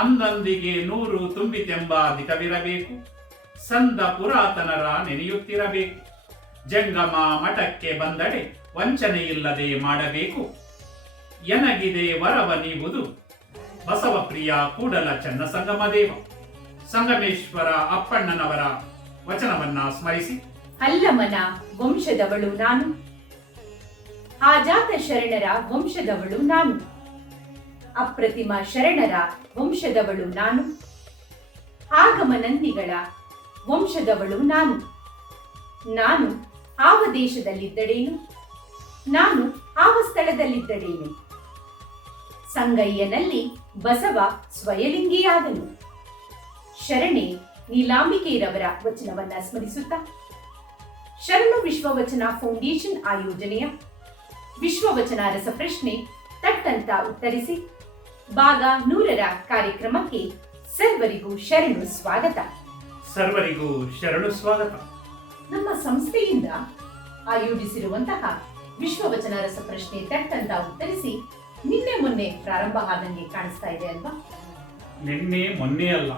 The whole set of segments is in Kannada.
ಅಂದಂದಿಗೆ ನೂರು ತುಂಬಿತೆಂಬ ದಿಟವಿರಬೇಕು ಸಂದ ಪುರಾತನರ ನೆನೆಯುತ್ತಿರಬೇಕು. ಜಂಗಮ ಮಠಕ್ಕೆ ಬಂದಡೆ ವಂಚನೆಯಿಲ್ಲದೆ ಮಾಡಬೇಕು. ಎನಗಿದೆ ವರವ ನೀವುದು? ಬಸವಪ್ರಿಯ ಕೂಡಲ ಚನ್ನ ಸಂಗಮ ದೇವ. ಸಂಗಮೇಶ್ವರ ಅಪ್ಪಣ್ಣನವರ ವಚನವನ್ನ ಸ್ಮರಿಸಿ. ಅಲ್ಲಮನ ವಂಶದವಳು ನಾನು. ಆಜಾತ ಶರಣರ ವಂಶದವಳು ನಾನು. ಅಪ್ರತಿಮ ಶರಣರ ವಂಶದವಳು ನಾನು. ಆಗಮನಂದಿಗಳ ವಂಶದವಳು ನಾನು. ನಾನು ಆವ ದೇಶದಲ್ಲಿದ್ದಡೇನು ನಾನು ಆವ ಸ್ಥಳದಲ್ಲಿದ್ದಡೇನು ಸಂಗಯ್ಯನಲ್ಲಿ ಬಸವ ಸ್ವಯಲಿಂಗಿಯಾದನು. ಶರಣೆ ನೀಲಾಂಬಿಕೆಯರವರ ವಚನವನ್ನ ಸ್ಮರಿಸುತ್ತಾ? ಶರಣ ವಿಶ್ವವಚನ ಫೌಂಡೇಶನ್ ಆಯೋಜನೆಯ? ವಿಶ್ವವಚನ ರಸಪ್ರಶ್ನೆ ತಟ್ಟಂತ ಉತ್ತರಿಸಿ ಭಾಗ ನೂರರ ಕಾರ್ಯಕ್ರಮಕ್ಕೆ ಸರ್ವರಿಗೂ ಶರಣು ಸ್ವಾಗತ. ಸರ್ವರಿಗೂ ಶರಣು ಸ್ವಾಗತ. ನಮ್ಮ ಸಂಸ್ಥೆಯಿಂದ ಆಯೋಜಿಸಿರುವಂತಹ ವಿಶ್ವವಚನ ರಸಪ್ರಶ್ನೆ ತಟ್ಟಂತ ಉತ್ತರಿಸಿ ನಿನ್ನೆ ಮೊನ್ನೆ ಪ್ರಾರಂಭ ಆದಂಗೆ ಕಾಣಿಸ್ತಾ ಇದೆ ಅಲ್ವಾ? ನಿನ್ನೆ ಮೊನ್ನೆ ಅಲ್ಲ.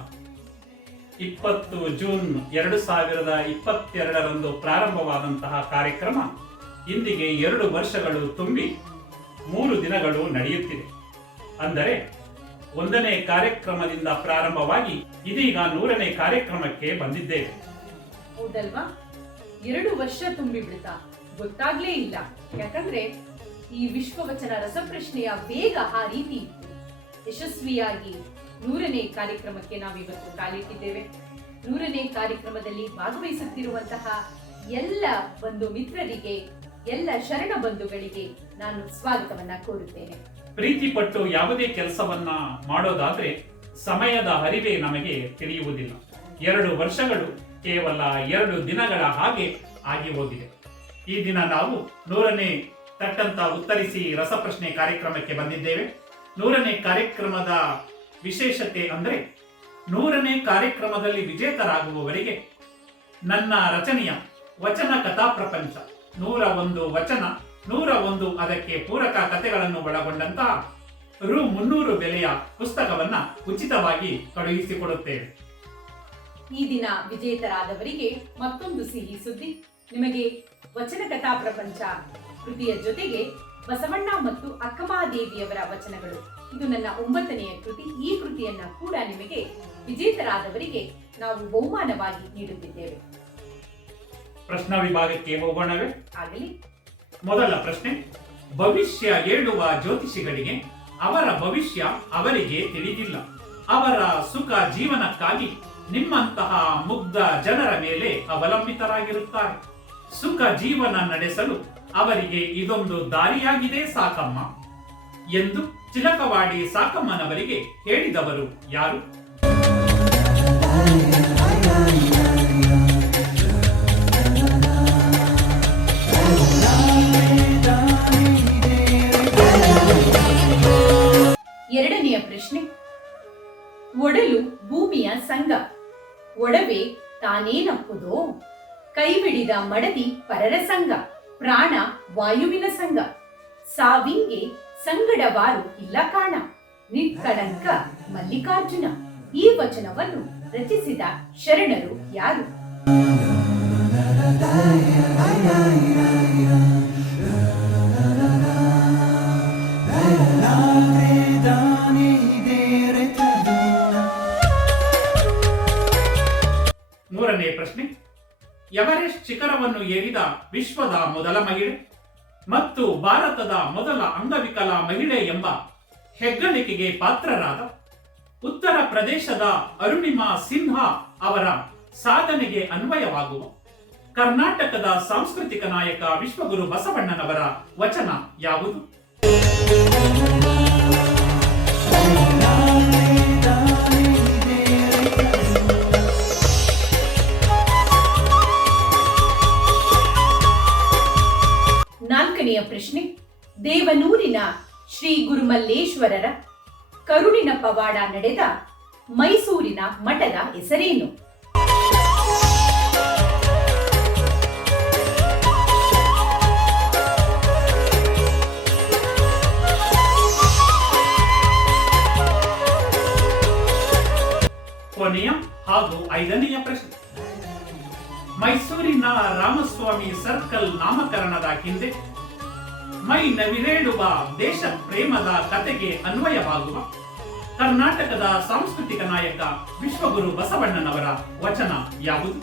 ಇಪ್ಪತ್ತು ಜೂನ್ ಎರಡು ಸಾವಿರದ ಇಪ್ಪತ್ತೆರಡರಂದು ಪ್ರಾರಂಭವಾದಂತಹ ಕಾರ್ಯಕ್ರಮ ಇಂದಿಗೆ ಎರಡು ವರ್ಷಗಳು ತುಂಬಿ ಮೂರು ದಿನಗಳು ನಡೆಯುತ್ತಿದೆ. ಅಂದರೆ ಒಂದನೇ ಕಾರ್ಯಕ್ರಮದಿಂದ ಪ್ರಾರಂಭವಾಗಿ ಇದೀಗ ನೂರನೇ ಕಾರ್ಯಕ್ರಮಕ್ಕೆ ಬಂದಿದ್ದೇವೆ. ಹೌದಲ್ವಾ? ಎರಡು ವರ್ಷ ತುಂಬಿ ಬಿಡ್ತಾ. ಗೊತ್ತಾಗ್ಲೇ ಇಲ್ಲ. ಯಾಕಂದ್ರೆ ಈ ವಿಶ್ವವಚನ ರಸಪ್ರಶ್ನೆಯ ವೇಗ ಆ ರೀತಿ ಯಶಸ್ವಿಯಾಗಿ ನೂರನೇ ಕಾರ್ಯಕ್ರಮಕ್ಕೆ ನಾವಿವತ್ತು ಕಾಲಿಟ್ಟಿದ್ದೇವೆ. ನೂರನೇ ಕಾರ್ಯಕ್ರಮದಲ್ಲಿ ಭಾಗವಹಿಸುತ್ತಿರುವಂತಹ ಎಲ್ಲ ಬಂಧು ಮಿತ್ರರಿಗೆ, ಎಲ್ಲ ಶರಣ ಬಂಧುಗಳಿಗೆ ನಾನು ಸ್ವಾಗತವನ್ನ ಕೋರುತ್ತೇನೆ. ಪ್ರೀತಿ ಪಟ್ಟು ಯಾವುದೇ ಕೆಲಸವನ್ನ ಮಾಡೋದಾದ್ರೆ ಸಮಯದ ಹರಿವೇ ನಮಗೆ ತಿಳಿಯುವುದಿಲ್ಲ. ಎರಡು ವರ್ಷಗಳು ಕೇವಲ ಎರಡು ದಿನಗಳ ಹಾಗೆ ಆಗಿ ಹೋಗಿದೆ. ಈ ದಿನ ನಾವು ನೂರನೇ ತಟ್ಟಂತ ಉತ್ತರಿಸಿ ರಸಪ್ರಶ್ನೆ ಕಾರ್ಯಕ್ರಮಕ್ಕೆ ಬಂದಿದ್ದೇವೆ. ನೂರನೇ ಕಾರ್ಯಕ್ರಮದ ವಿಶೇಷತೆ ಅಂದ್ರೆ ನೂರನೇ ಕಾರ್ಯಕ್ರಮದಲ್ಲಿ ವಿಜೇತರಾಗುವವರಿಗೆ ನನ್ನ ರಚನೆಯ ವಚನ ಕಥಾ ಪ್ರಪಂಚ. ನೂರ ಒಂದು ವಚನ, ನೂರ ಒಂದು ಅದಕ್ಕೆ ಪೂರಕ ಕಥೆಗಳನ್ನು ಒಳಗೊಂಡಂತಹ ರು ಮುನ್ನೂರು ಬೆಲೆಯ ಪುಸ್ತಕವನ್ನ ಉಚಿತವಾಗಿ ಕಳುಹಿಸಿಕೊಡುತ್ತೇವೆ. ಈ ದಿನ ವಿಜೇತರಾದವರಿಗೆ ಮತ್ತೊಂದು ಸಿಹಿ ಸುದ್ದಿ. ನಿಮಗೆ ವಚನ ಕಥಾ ಪ್ರಪಂಚ ಕೃತಿಯ ಜೊತೆಗೆ ಬಸವಣ್ಣ ಮತ್ತು ಅಕ್ಕಮಹಾದೇವಿಯವರ ವಚನಗಳು. ಇದು ನನ್ನ ಒಂಬತ್ತನೆಯ ಕೃತಿ. ಈ ಕೃತಿಯನ್ನ ಕೂಡ ನಿಮಗೆ ವಿಜೇತರಾದವರಿಗೆ ನಾವು ಬಹುಮಾನವಾಗಿ ನೀಡುತ್ತಿದ್ದೇವೆ. ಪ್ರಶ್ನಾ ವಿಭಾಗಕ್ಕೆ ಹೋಗೋಣವೇ? ಆಗಲಿ. ಮೊದಲ ಪ್ರಶ್ನೆ. ಭವಿಷ್ಯ ಹೇಳುವ ಜ್ಯೋತಿಷಿಗಳಿಗೆ ಅವರ ಭವಿಷ್ಯ ಅವರಿಗೆ ತಿಳಿದಿಲ್ಲ. ಅವರ ಸುಖ ಜೀವನಕ್ಕಾಗಿ ನಿಮ್ಮಂತಹ ಮುಗ್ಧ ಜನರ ಮೇಲೆ ಅವಲಂಬಿತರಾಗಿರುತ್ತಾರೆ. ಸುಖ ಜೀವನ ನಡೆಸಲು ಅವರಿಗೆ ಇದೊಂದು ದಾರಿಯಾಗಿದೆ ಸಾಕಮ್ಮ ಎಂದು ಚಿಲಕವಾಡಿ ಸಾಕಮ್ಮನವರಿಗೆ ಹೇಳಿದವರು ಯಾರು? ಎರಡನೆಯ ಪ್ರಶ್ನೆ. ಒಡಲು ಭೂಮಿಯ ಸಂಘ ಒಡವೆ ತಾನೇನಪ್ಪುದೋ ಕೈಬಿಡಿದ ಮಡದಿ ಪರರ ಸಂಘ, ಪ್ರಾಣ ವಾಯುವಿನ ಸಂಘ. ಸಾವಿಂಗೆ ಸಂಗಡವಾರು ಇಲ್ಲ ಕಾಣ ನಿಕ್ಕಡಂಕ ಮಲ್ಲಿಕಾರ್ಜುನ. ಈ ವಚನವನ್ನು ರಚಿಸಿದ ಶರಣರು ಯಾರು? ಮೂರನೇ ಪ್ರಶ್ನೆ. ಎವರೆಸ್ಟ್ ಶಿಖರವನ್ನು ಏರಿದ ವಿಶ್ವದ ಮೊದಲ ಮಹಿಳೆ ಮತ್ತು ಭಾರತದ ಮೊದಲ ಅಂಗವಿಕಲ ಮಹಿಳೆ ಎಂಬ ಹೆಗ್ಗಳಿಕೆಗೆ ಪಾತ್ರರಾದ ಉತ್ತರ ಪ್ರದೇಶದ ಅರುಣಿಮಾ ಸಿನ್ಹಾ ಅವರ ಸಾಧನೆಗೆ ಅನ್ವಯವಾಗುವ ಕರ್ನಾಟಕದ ಸಾಂಸ್ಕೃತಿಕ ನಾಯಕ ವಿಶ್ವಗುರು ಬಸವಣ್ಣನವರ ವಚನ ಯಾವುದು? ನಾಲ್ಕನೆಯ ಪ್ರಶ್ನೆ, ದೇವನೂರಿನ ಶ್ರೀ ಗುರುಮಲ್ಲೇಶ್ವರರ ಕರುಣಿನ ಪವಾಡ ನಡೆದ ಮೈಸೂರಿನ ಮಠದ ಹೆಸರೇನು? ಕೊನೆಯ ಹಾಗೂ ಐದನೆಯ ಪ್ರಶ್ನೆ. ಮೈಸೂರಿನ ರಾಮಸ್ವಾಮಿ ಸರ್ಕಲ್ ನಾಮಕರಣದ ಹಿಂದೆ ಮೈ ನವಿರೇಳುವ ದೇಶ ಪ್ರೇಮದ ಕತೆಗೆ ಅನ್ವಯವಾಗುವ ಕರ್ನಾಟಕದ ಸಾಂಸ್ಕೃತಿಕ ನಾಯಕ ವಿಶ್ವಗುರು ಬಸವಣ್ಣನವರ ವಚನ ಯಾವುದು?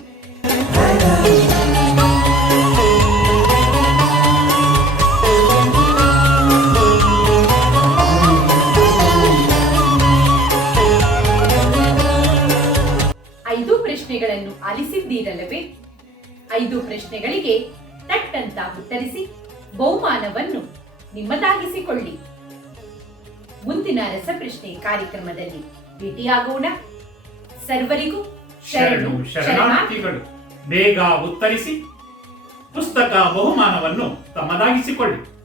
ಐದು ಪ್ರಶ್ನೆಗಳನ್ನು ಆಲಿಸಿದ್ದೀರಲ್ಲವೇ? ಐದು ಪ್ರಶ್ನೆಗಳಿಗೆ ತಟ್ಟಂತ ಉತ್ತರಿಸಿ. ಬಹುಮಾನವನ್ನು ನಿಮ್ಮದಾಗಿಸಿಕೊಳ್ಳಿ. ಮುಂದಿನ ರಸಪ್ರಶ್ನೆ ಕಾರ್ಯಕ್ರಮದಲ್ಲಿ ಭೇಟಿಯಾಗೋಣ. ಸರ್ವರಿಗೂ ಶರಣು ಶರಣಾರ್ಥಿಗಳು ಬೇಗ ಉತ್ತರಿಸಿ ಪುಸ್ತಕ ಬಹುಮಾನವನ್ನು ತಮ್ಮದಾಗಿಸಿಕೊಳ್ಳಿ.